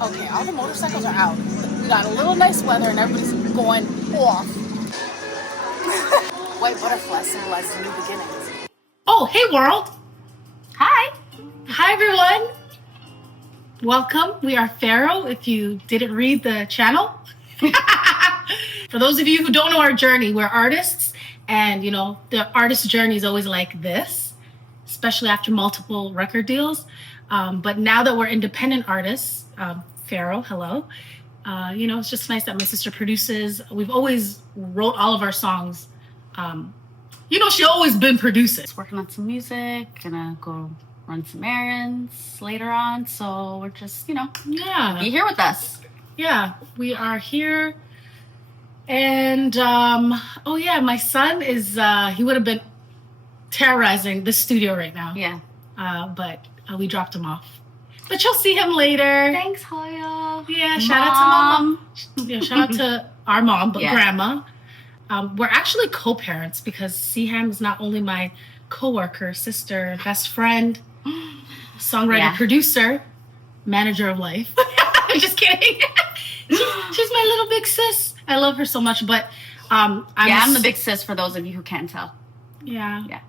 Okay, all the motorcycles are out. We got a little nice weather and everybody's going off. White butterfly symbolizes new beginnings. Oh, hey world! Hi! Hi everyone! Welcome. We are Faarrow, if you didn't read the channel. For those of you who don't know our journey, we're artists, and you know, the artist's journey is always like this, especially after multiple record deals. But now that we're independent artists, Faarrow, hello. You know, it's just nice that my sister produces. We've always wrote all of our songs. You know, she always been producing. Just working on some music, gonna go run some errands later on. So we're just, you know, be here with us. Yeah, we are here. And, oh yeah, my son is, he would have been terrorizing the studio right now. Yeah. But we dropped him off. But you'll see him later. Thanks, Hoya. Yeah, shout out to Mom. Yeah, shout out to our mom, but Grandma. We're actually co-parents because Seeham is not only my co-worker, sister, best friend, songwriter, producer, manager of life. I'm just kidding. She's my little big sis. I love her so much, but I'm the big sis for those of you who can't tell. Yeah.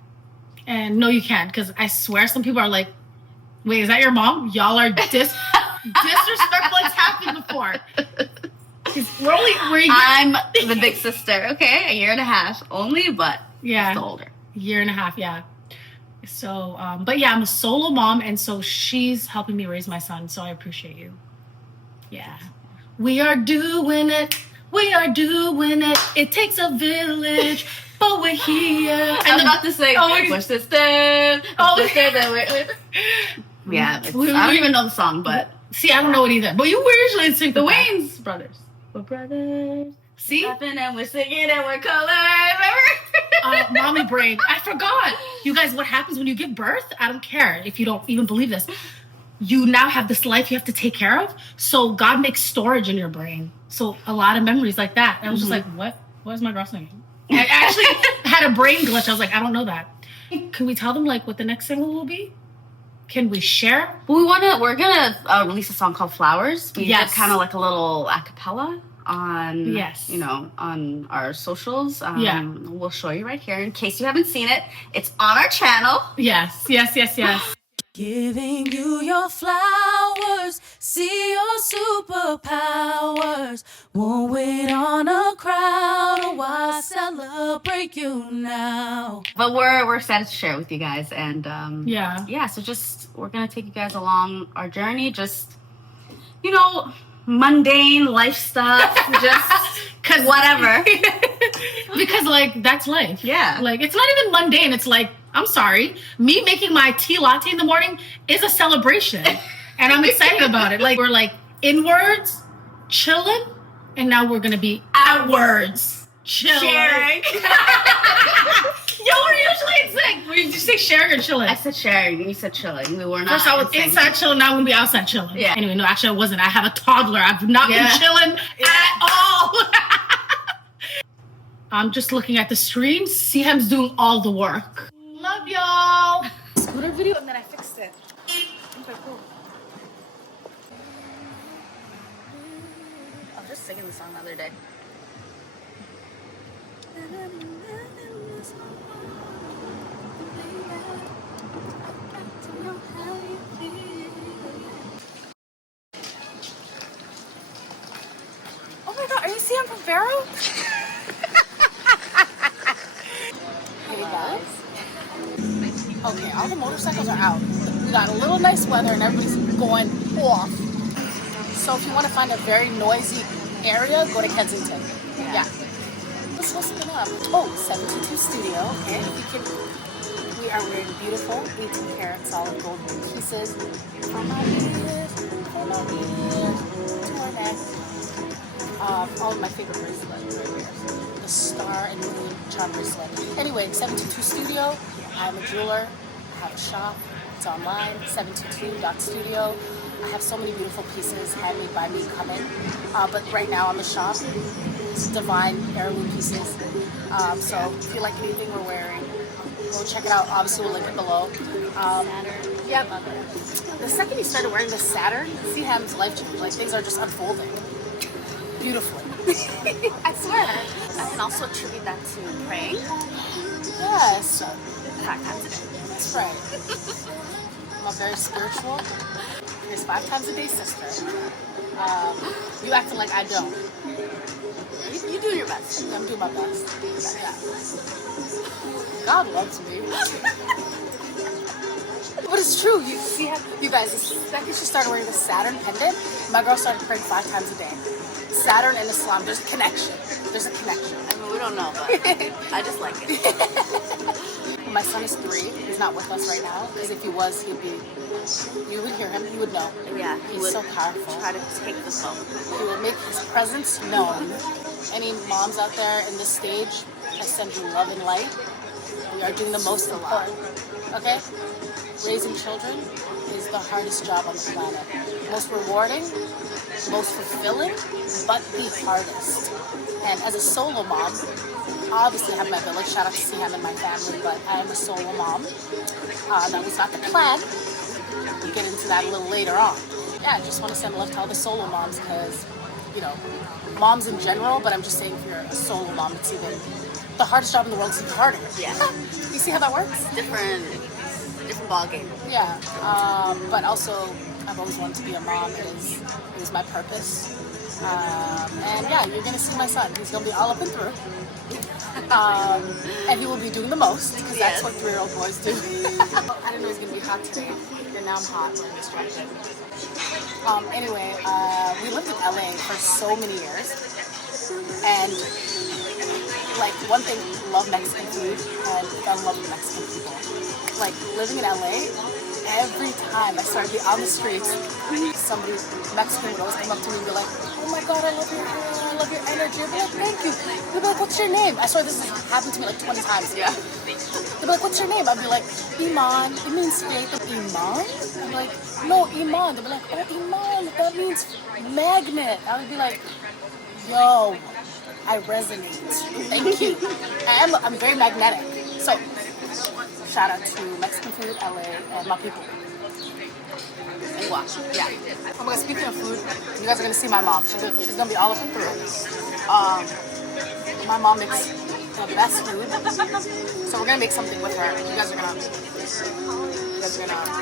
And no, you can't, because I swear some people are like, wait, is that your mom? Y'all are disrespectful. It's happened before. I'm the big sister. Okay, a year and a half only, but still older. Year and a half, yeah. So, but yeah, I'm a solo mom, and so she's helping me raise my son. So I appreciate you. Yeah, we are doing it. We are doing it. It takes a village, but we're here. I'm about to say, we're sisters. Yeah, I don't even know the song, but see, I don't know it either. But you usually sing the Wayne's brothers. We're brothers. See? Laughing and we're singing and we're colored. Remember? Mommy brain. I forgot. You guys, what happens when you give birth? I don't care if you don't even believe this. You now have this life you have to take care of. So God makes storage in your brain. So a lot of memories like that. And I was just like, what? What is my girl singing? I actually had a brain glitch. I was like, I don't know that. Can we tell them like what the next single will be? Can we share? Well, we're gonna release a song called Flowers. We did kind of like a little a cappella on, you know, on our socials. We'll show you right here in case you haven't seen it. It's on our channel. Yes. Giving you your flowers, see your superpowers. Won't wait on a crowd, or why celebrate you now? But we're excited to share with you guys, and so just we're gonna take you guys along our journey. Just, you know, mundane life stuff, just cause whatever. Because like that's life. Yeah. Like it's not even mundane. It's like, I'm sorry, me making my tea latte in the morning is a celebration. And I'm excited about it. Like we're like inwards, chilling, and now we're gonna be outwards, chilling. Sharing. Yo, we're usually in sync. Did you say sharing or chilling? I said sharing, and you said chilling. We were not. First I was inside chilling, now I'm gonna be outside chilling. Yeah. Anyway, no, actually I wasn't. I have a toddler. I've not been chilling at all. I'm just looking at the screen. Seeham's doing all the work. Love y'all. Scooter video, and then I fixed it. Okay, cool. I was just singing the song the other day. Oh my god, are you Seeham from Faarrow? Hey guys. Okay, all the motorcycles are out. We got a little nice weather and everybody's going off. So if you want to find a very noisy area, go to Kensington. Yeah. Let's listen up. Oh, 722 Studio. Okay. We are wearing beautiful 18-karat solid gold pieces from our ears to our neck. All of my favorite bracelets right here. The star and moon charm bracelet. Anyway, 722 Studio. I'm a jeweler. I have a shop. It's online, 722.studio. I have so many beautiful pieces handmade by me coming. But right now on the shop, it's divine heirloom pieces. So if you like anything we're wearing, go check it out. Obviously, we'll link it below. Yeah, the second he started wearing the Saturn, Seaham's life changed. Like, things are just unfolding beautifully. I swear. I can also attribute that to praying. Yes. 5 times a day. That's right. I'm a very spiritual. Here's 5 times a day, sister. You acting like I don't. You do your best. I'm doing my best. Yeah. God loves me. But it's true. You see how, you guys, the second she started wearing the Saturn pendant, my girl started praying 5 times a day. Saturn and Islam, there's a connection. There's a connection. I mean, we don't know, but I just like it. My son is 3. He's not with us right now, because if he was, he'd be, you would hear him, you would know. Yeah, he's so powerful. Try to take the phone. He would make his presence known. Any moms out there in this stage, I send you love and light. We are doing the most important. Okay? Raising children is the hardest job on the planet. Most rewarding, most fulfilling, but the hardest. And as a solo mom, obviously I have my village. Shout out to Siham and my family, but I am a solo mom. That was not the plan. We'll get into that a little later on. Yeah, I just want to send love to all the solo moms because, you know, moms in general, but I'm just saying if you're a solo mom, it's even the hardest job in the world is even harder. Yeah. You see how that works? Different ball game. Yeah. But also, I've always wanted to be a mom. It is my purpose. And yeah, you're gonna see my son. He's gonna be all up and through. And he will be doing the most because that's what 3-year-old boys do. I didn't know it was gonna be hot today. And now I'm hot. I'm distracted. Anyway, we lived in LA for so many years, and like one thing, love Mexican food and I love Mexican people. Like living in LA, every time I started to be on the streets, somebody Mexican would always come up to me and be like, "Oh my God, I love your hair, I love your energy." I'd be like, "Thank you." They'd be like, "What's your name?" I swear this has happened to me like 20 times. Yeah. They'd be like, "What's your name?" I'd be like, "Iman." It means faith. Iman? I'm like, "No, Iman." They'd be like, "Oh, Iman, that means magnet." I would be like, "Yo, I resonate. Thank you." I'm very magnetic. So, shout out to Mexican food, LA, and my people. And watch. Yeah. Oh my God, speaking of food, you guys are going to see my mom. She's going to be all up and through. My mom makes the best food. So we're going to make something with her. You guys are going to...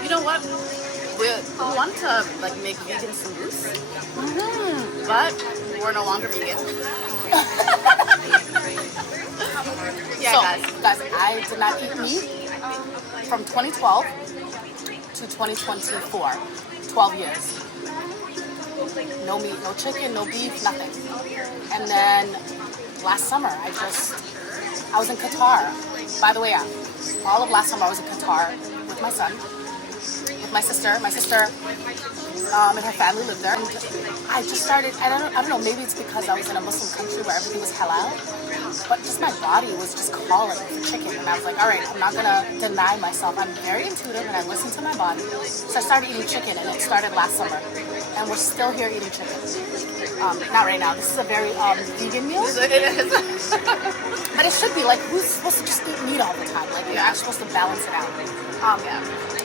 You know what? We want to like make vegan samous, but we're no longer vegan. Yeah, so, guys, I did not eat meat from 2012 to 2024. 12 years. No meat, no chicken, no beef, nothing. And then last summer, I was in Qatar. By the way, all of last summer I was in Qatar with my son, with my sister. My sister and her family lived there. And I just started, I don't know, maybe it's because I was in a Muslim country where everything was halal, but just my body was just calling for chicken. And I was like, all right, I'm not gonna deny myself. I'm very intuitive and I listen to my body. So I started eating chicken and it started last summer. And we're still here eating chicken. Not right now. This is a very vegan meal. It is. But it should be like, who's supposed to just eat meat all the time? Like, you're actually supposed to balance it out.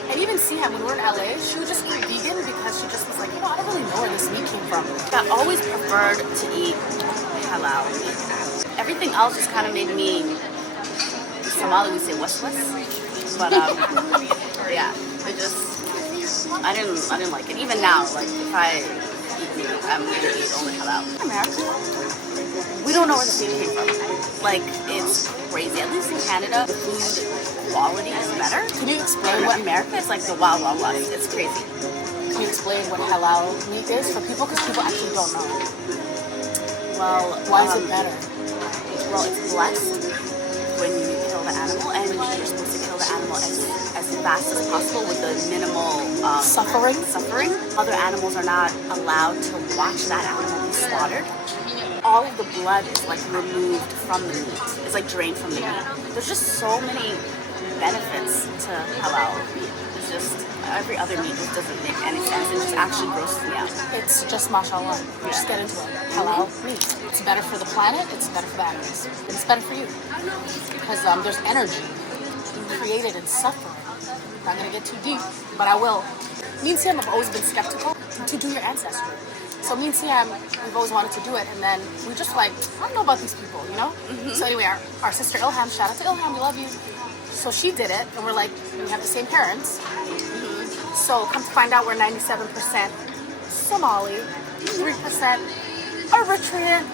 And even Siham, when we were in LA, she would just eat vegan because she just was like, I don't really know where this meat came from. I always preferred to eat halal meat. Everything else just kind of made me, in Somali we say waswas. But yeah, it just, I didn't like it. Even now, like if I eat meat, I'm gonna eat only halal. America, we don't know where the food came from. Like, it's crazy. At least in Canada, the food quality is better. Can you explain what America is like the wild west? It's crazy. Can you explain what halal meat is for people? Because people actually don't know. Well, why is it better? Well, it's blessed when you kill the animal, and you're supposed to kill the animal as fast as possible with the minimal suffering. Other animals are not allowed to watch that animal be slaughtered. All of the blood is like removed from the meat. It's like drained from the meat. There's just so many benefits to halal meat. It's just every other meat just doesn't make any sense. It just actually grosses me out. It's just mashallah. You just get into it. Halal meat. It's better for the planet. It's better for the animals. And it's better for you because there's energy created in suffering. Not gonna get too deep, but I will. Me and Sam have always been skeptical to do your ancestry. So me and Sam, we've always wanted to do it, and then we just like, I don't know about these people, you know? So anyway, our sister Ilham, shout out to Ilham, we love you. So she did it, and we're like, we have the same parents. So come to find out, we're 97% Somali, 3% Eritrean.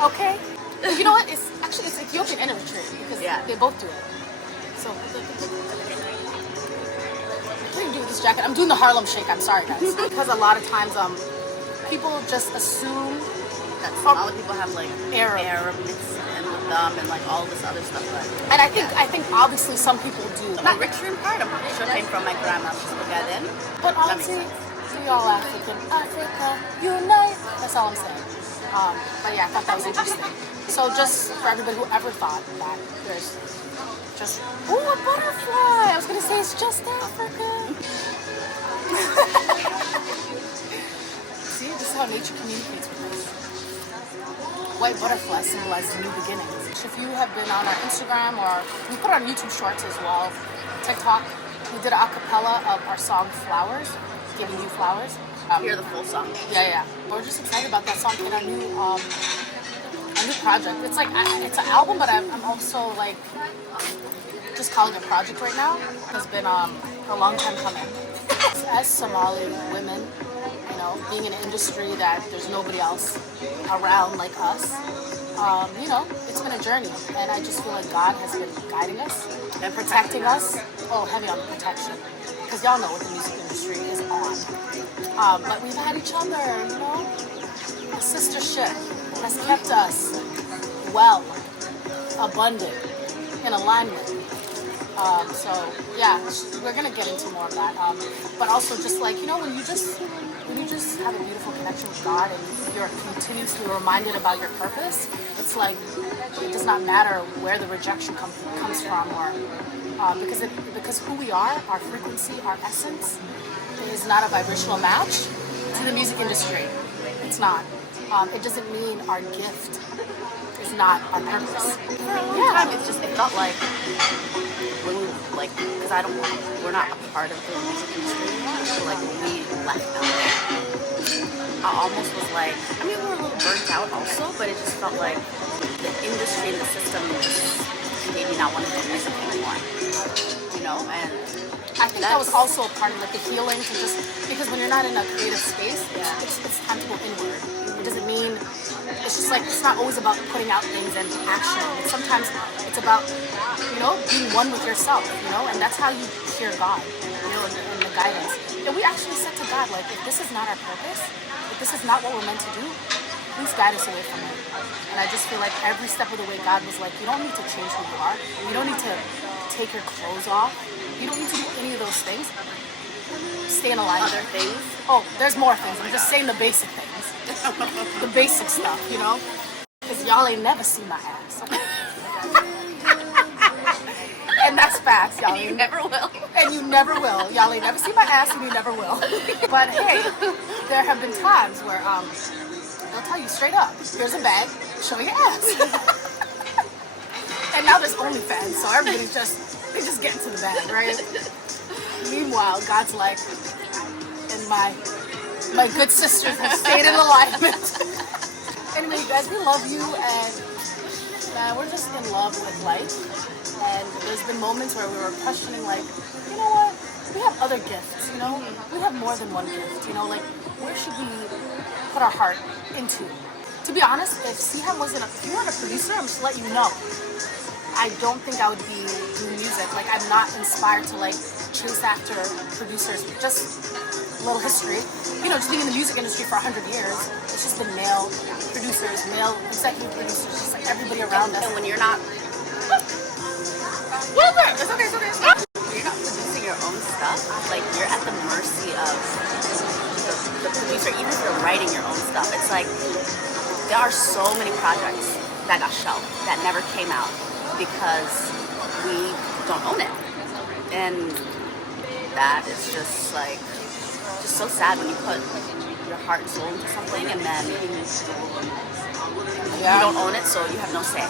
Okay? You know what? It's Ethiopian and Eritrean because they both do it. So what do you do with this jacket? I'm doing the Harlem Shake. I'm sorry, guys. Because a lot of times people just assume that Somali people have like Arab mixed in with them and like all this other stuff. And I think obviously some people do. The Eritrean part, I'm pretty sure came from my grandma. She's Ogaden. But honestly, we all African. Africa, unite. That's all I'm saying. But yeah, I thought that was interesting. So just for everybody who ever thought that there's just, ooh, a butterfly. I was going to say it's just Africa. See, this is how nature communicates with us. White butterfly symbolizes new beginnings. If you have been on our Instagram, or we put on YouTube shorts as well, TikTok, we did an acapella of our song Flowers, Giving You Flowers. Hear the full song. Yeah. We're just excited about that song in our new project. It's like it's an album, but I'm also like just calling it a project right now. It's been a long time coming. As Somali women, you know, being in an industry that there's nobody else around like us, you know, it's been a journey, and I just feel like God has been guiding us and protecting us. Oh, heavy on the protection, because y'all know what the music industry is on. But we've had each other, you know. The sistership has kept us well, abundant, in alignment. So yeah, we're gonna get into more of that. But also just like, you know, when you just have a beautiful connection with God and you're continuously reminded about your purpose, it's like it does not matter where the rejection comes from, or because who we are, our frequency, our essence, is not a vibrational match to the music industry. It's not. It doesn't mean our gift is not our purpose. Yeah, it's just, it felt like when we, like, because we're not a part of the music industry anymore, so like when we left LA, I almost was like, I mean, we were a little burnt out also, but it just felt like the industry and the system just made me not want to do music anymore, you know, and I think that was also a part of like the healing, to just, because when you're not in a creative space, it's time to go inward. It doesn't mean, it's just like, it's not always about putting out things and action. Sometimes it's about, you know, being one with yourself, you know, and that's how you hear God, you know, and the guidance. And we actually said to God, like, if this is not our purpose, if this is not what we're meant to do, please guide us away from it. And I just feel like every step of the way, God was like, you don't need to change who you are. You don't need to take your clothes off. You don't need to do any of those things. Stay in alignment. Other things? Oh, there's more things. I'm just saying the basic things. The basic stuff, you know? Because y'all ain't never seen my ass. And that's facts, y'all. And you never will. And you never will. Y'all ain't never seen my ass, and you never will. But hey, there have been times where they'll tell you straight up, here's a bag, show your ass. And now there's OnlyFans, so everybody's they just get into the bag, right? Meanwhile, God's like, and my good sisters have stayed in alignment. Anyway, you guys, we love you, and man, we're just in love with life. And there's been moments where we were questioning, like, you know what? We have other gifts, you know? We have more than one gift, you know? Like, where should we put our heart into? To be honest, if Siham if you weren't a producer, I'm just letting you know. I don't think I would be doing music. Like, I'm not inspired to, like, chase after producers. Just a little history. You know, just being in the music industry for 100 years, it's just been male producers, male executive producers, just like everybody around us. And when you're not... It's okay. When you're not producing your own stuff, like, you're at the mercy of the producer. Even if you're writing your own stuff, it's like, there are so many projects that got shelved, that never came out, because we don't own it. And that is just like, just so sad when you put your heart and soul into something and then you don't own it, so you have no say.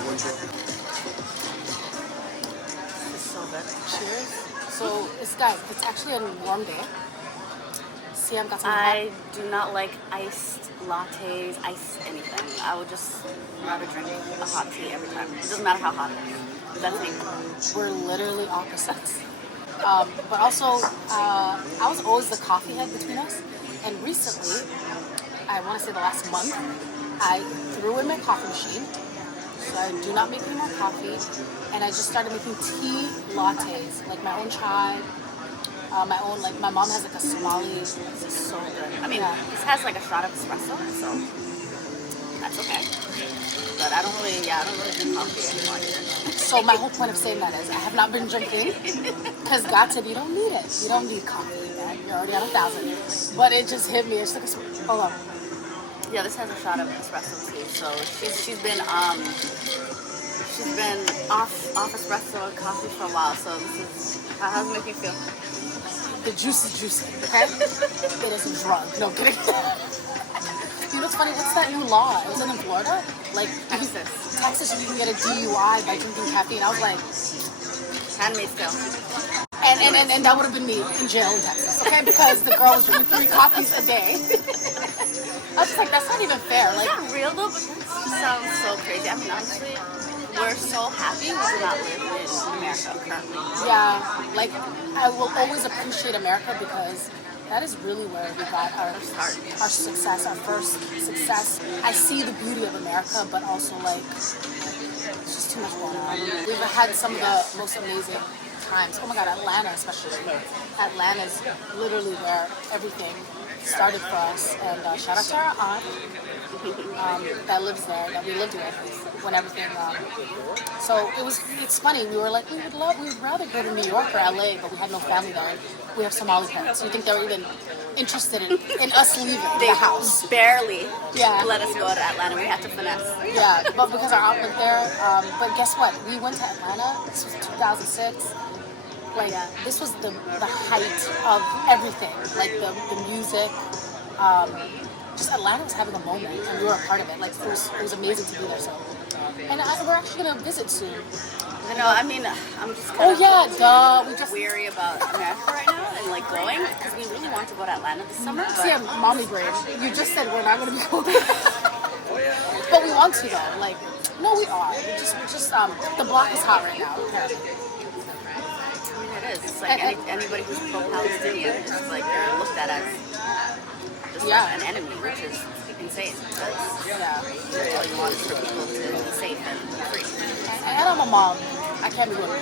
So, guys, it's actually a warm day. See, I've got some I do not like iced lattes, iced anything. I would just rather drink a hot tea every time. It doesn't matter how hot it is. That's me. We're literally opposites. But also, I was always the coffee head between us. And recently, I want to say the last month, I threw in my coffee machine. So I do not make any more coffee. And I just started making tea lattes, like my own chai. My own, like, my mom has like a Somali. This is so good. I mean, this has like a shot of espresso, so that's okay. But I don't really drink coffee anymore. So my whole point of saying that is I have not been drinking because God said you don't need it. You don't need coffee, man. You're already at 1,000. But it just hit me. It's like hold on. Yeah, this has a shot of espresso too. So she's been off espresso and coffee for a while. So this is how's it make you feel? The juice is juicy, okay? It is a drug. No kidding. You know what's funny? What's that new law? It was in Florida? Like, Texas, you can get a DUI by drinking caffeine. I was like, Handmaid's Tale. And that would have been me in jail in Texas, okay? Because the girl was drinking 3 coffees a day. I was just like, that's not even fair. Like, it's not real though, but that sounds so crazy. I mean, honestly, we're so happy we do not live in America currently. Yeah, like, I will always appreciate America because that is really where we got our success, our first success. I see the beauty of America, but also, like, it's just too much going on. We've had some of the most amazing times. Oh my God, Atlanta especially. Atlanta is literally where everything started for us. And shout out to our aunt that lives there, that we lived with when everything. So it's funny. We were like, we would rather go to New York or LA, but we had no family there. And we have Somali parents. So you think they were even interested in us leaving the house? Barely. Yeah. Let us go to Atlanta. We had to finesse. Yeah, but because our aunt went there. But guess what? We went to Atlanta. This was 2006. Like, this was the height of everything. Like, the music. Just Atlanta was having a moment, and we were a part of it. Like, it was amazing to be there. So, and we're actually gonna visit soon. I mean, I'm just kind of we just weary about America right now and like going because we really want to go to Atlanta this summer. See, I'm mommy brain. You just said we're not gonna be going, but we want to though. Like, no, we are. We just the block is hot right now. Apparently. I mean, it is. It's like anybody who's pro-Palestinian is like they're looked at as just an enemy, which is insane. Because all you want is for people to be safe and free. And I'm a mom. I can't be with her.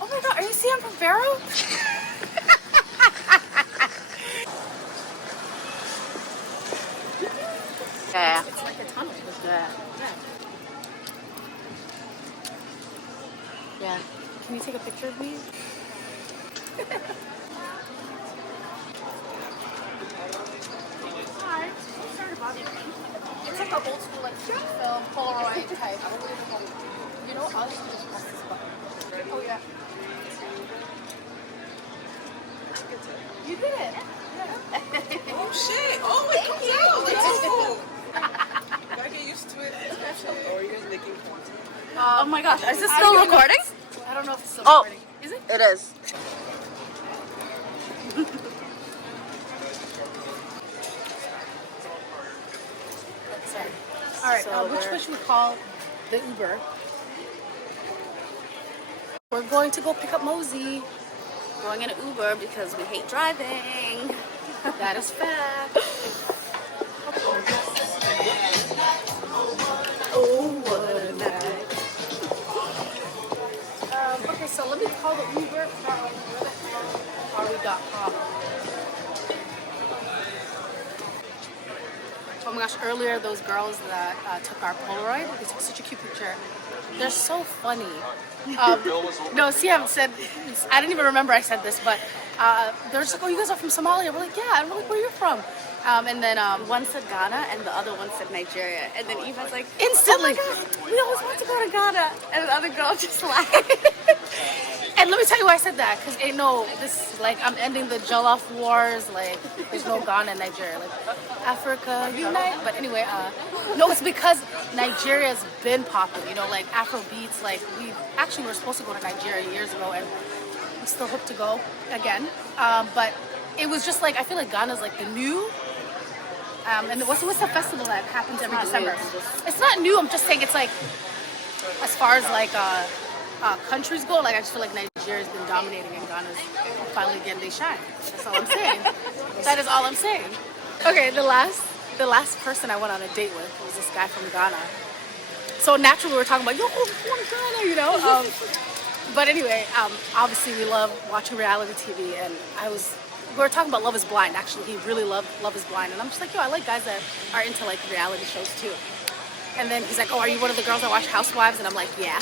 Oh my God, are you seeing from Faarrow? Yeah. It's like a tunnel. Yeah. Can you take a picture of me? Hi. Sorry to bother you. It's like an old school, like, film, Polaroid type. You know, I'll just press this button. Oh, yeah. You did it. Yeah. Oh, shit. Oh, it comes out. Let's go. Gotta get used to it. Or are you guys making content? Oh my gosh, is this still recording? I don't know if it's still recording. Is it? It is. Sorry. All right, So which one should we call the Uber? We're going to go pick up Mosie. Going in an Uber because we hate driving. That is fact. Oh, what a night. Okay, so let me call the Uber from Faarrow.com. Oh my gosh, earlier those girls that took our Polaroid, they took such a cute picture. They're so funny. No, Siam said, I didn't even remember I said this, but they're just like, oh, you guys are from Somalia. We're like, yeah. And we're like, where are you from? And then one said Ghana and the other one said Nigeria. And then Eva's like, instantly, oh my God, we always want to go to Ghana. And the other girl just laughed. And let me tell you why I said that, because ain't no, this, like, I'm ending the Jollof wars, like, there's no Ghana and Nigeria, like, Africa, unite, but anyway, no, it's because Nigeria's been popping, you know, like, Afro beats, like, we actually were supposed to go to Nigeria years ago, and we still hope to go again, but it was just, like, I feel like Ghana's, like, the new, and what's the festival that happens every December? It's not new, I'm just saying it's, like, as far as, like, countries go, like I just feel like Nigeria's been dominating and Ghana's finally getting they shine. That's all I'm saying. That is all I'm saying. Okay, the last person I went on a date with was this guy from Ghana. So naturally we were talking about, yo, I'm going to Ghana, you know? But anyway, obviously we love watching reality TV, and we were talking about Love is Blind. Actually, he really loved Love is Blind, and I'm just like, yo, I like guys that are into like reality shows too. And then he's like, oh, are you one of the girls that watch Housewives? And I'm like, yeah.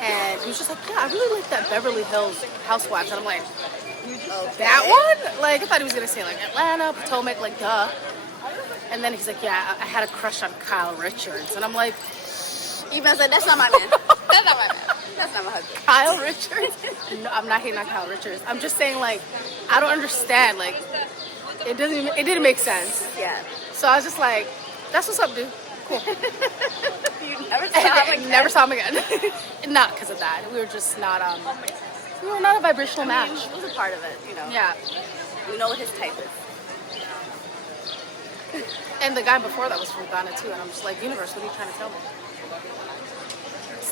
And he was just like, yeah, I really like that Beverly Hills Housewives. And I'm like, that one? Like, I thought he was going to say, like, Atlanta, Potomac, like, duh. And then he's like, yeah, I had a crush on Kyle Richards. And I'm like, Even said, that's not my man. That's not my man. That's not my husband. Kyle Richards? No, I'm not hating on Kyle Richards. I'm just saying, like, I don't understand. Like, it didn't make sense. Yeah. So I was just like, that's what's up, dude. Cool. You never saw him again? Never saw him again. Not because of that. We were just not, we were not a vibrational match. It was a part of it, you know. Yeah. We know what his type is. And the guy before that was from Ghana too, and I'm just like, universe, what are you trying to tell me?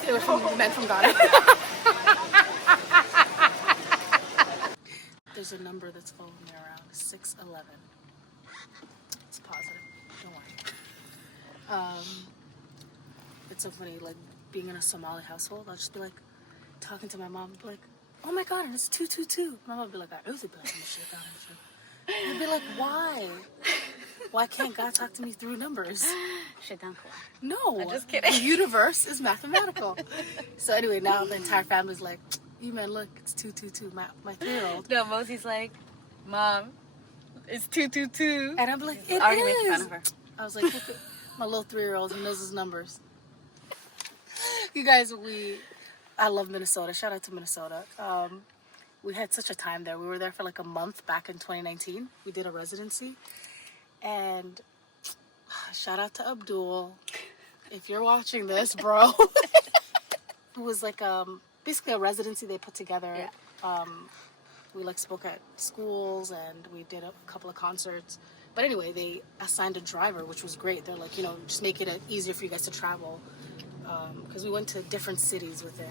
They were from men from Ghana. There's a number that's following me around, 611. It's positive. Don't worry. It's so funny, like being in a Somali household. I'll just be like talking to my mom, be like, "Oh my God, and it's 222." My mom would be like, I'd be like, "Why? Why can't God talk to me through numbers?" No, I'm just kidding. The universe is mathematical. So anyway, now the entire family's like, "You man, look, it's 222." My 3-year-old. No, Mosie's like, Mom, it's 222. And I'm like, "It already is." making fun of her. I was like, look at my little 3-year-old, he knows his numbers. You guys, I love Minnesota. Shout out to Minnesota. We had such a time there. We were there for like a month back in 2019. We did a residency. And shout out to Abdul. If you're watching this, bro. It was like basically a residency they put together. Yeah. We like spoke at schools and we did a couple of concerts. But anyway, they assigned a driver, which was great. They're like, you know, just make it easier for you guys to travel. Because we went to different cities within.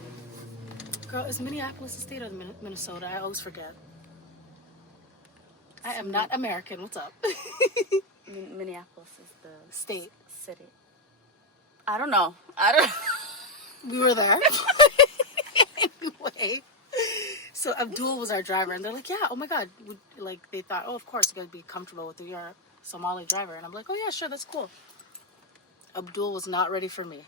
Girl, is Minneapolis a state or Minnesota? I always forget. I am not American. What's up? Minneapolis is the State. City. I don't know. We were there. Anyway. So Abdul was our driver, and they're like, yeah, oh my God. Like, they thought, oh, of course, you gotta be comfortable with your Somali driver. And I'm like, oh yeah, sure, that's cool. Abdul was not ready for me.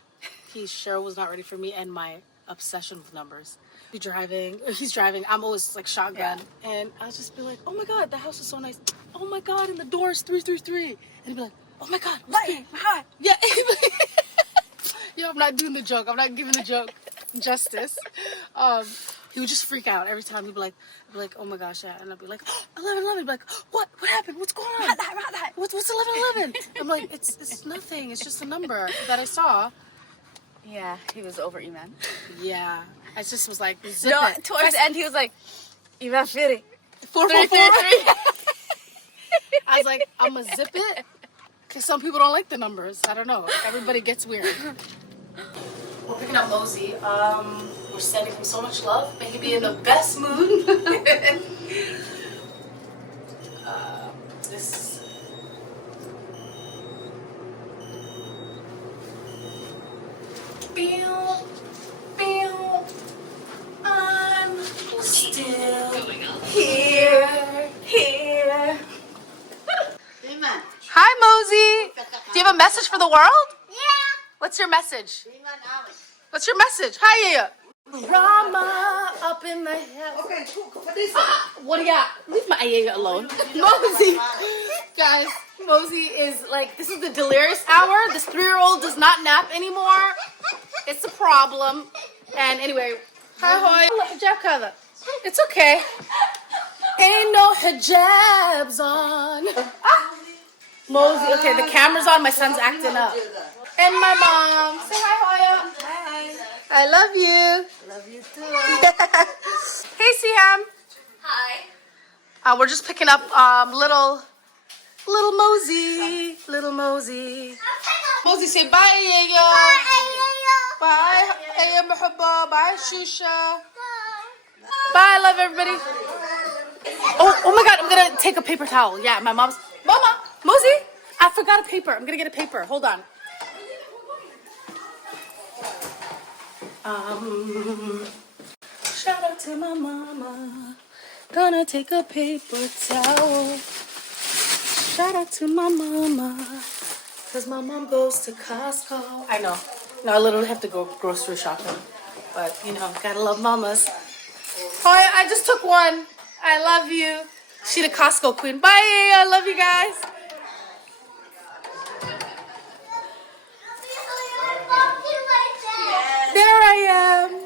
He sure was not ready for me and my obsession with numbers. He's driving, I'm always like shotgun. Yeah. And I'll just be like, oh my God, the house is so nice. Oh my God, and the door is 333. And he'd be like, oh my God, hi. Yeah. Yo, I'm not doing the joke. I'm not giving the joke justice. He would just freak out every time. He'd be like, oh my gosh, yeah. And I'd be like, 1111. He'd be like, what happened? What's going on? What's 1111? I'm like, it's nothing. It's just a number that I saw. Yeah, he was over Iman. Yeah. I just was like, zip it. Towards the end, he was like, Iman Firi. 444. I was like, I'm going to zip it. Because some people don't like the numbers. I don't know. Everybody gets weird. We're picking up Mosie. We're sending him so much love. May he be in the best mood. This. I'm still here. Hi, Mosie. Do you have a message for the world? Yeah. What's your message? What's your message? Hi, yeah. Drama up in the house. Okay, for this What do you got? Leave my Ayaya alone. Mosie. Guys, Mosie is like, this is the delirious hour. This 3-year-old does not nap anymore. It's a problem. And anyway, Hi, Hoya. Hijab color. It's okay. Ain't no hijabs on. Mosie. Okay, the camera's on. My son's acting up. And my mom. Say hi, Hoya. Hi. I love you. Love you too. Hey, Siam. Hi. We're just picking up little Mosie. Little Mosie. Mosie, say bye, Yayo. Bye, Yayo Mahaba. Bye, Shusha. Bye, I love everybody. Oh my God, I'm gonna take a paper towel. Yeah, my mom's. Mama, Mosie, I forgot a paper. I'm gonna get a paper. Hold on. Shout out to my mama. Gonna take a paper towel. Shout out to my mama. Cause my mom goes to Costco. I know. No, I literally have to go grocery shopping. But, you know, gotta love mamas. Oh, I just took one. I love you. She the Costco queen. Bye. I love you guys. There I am.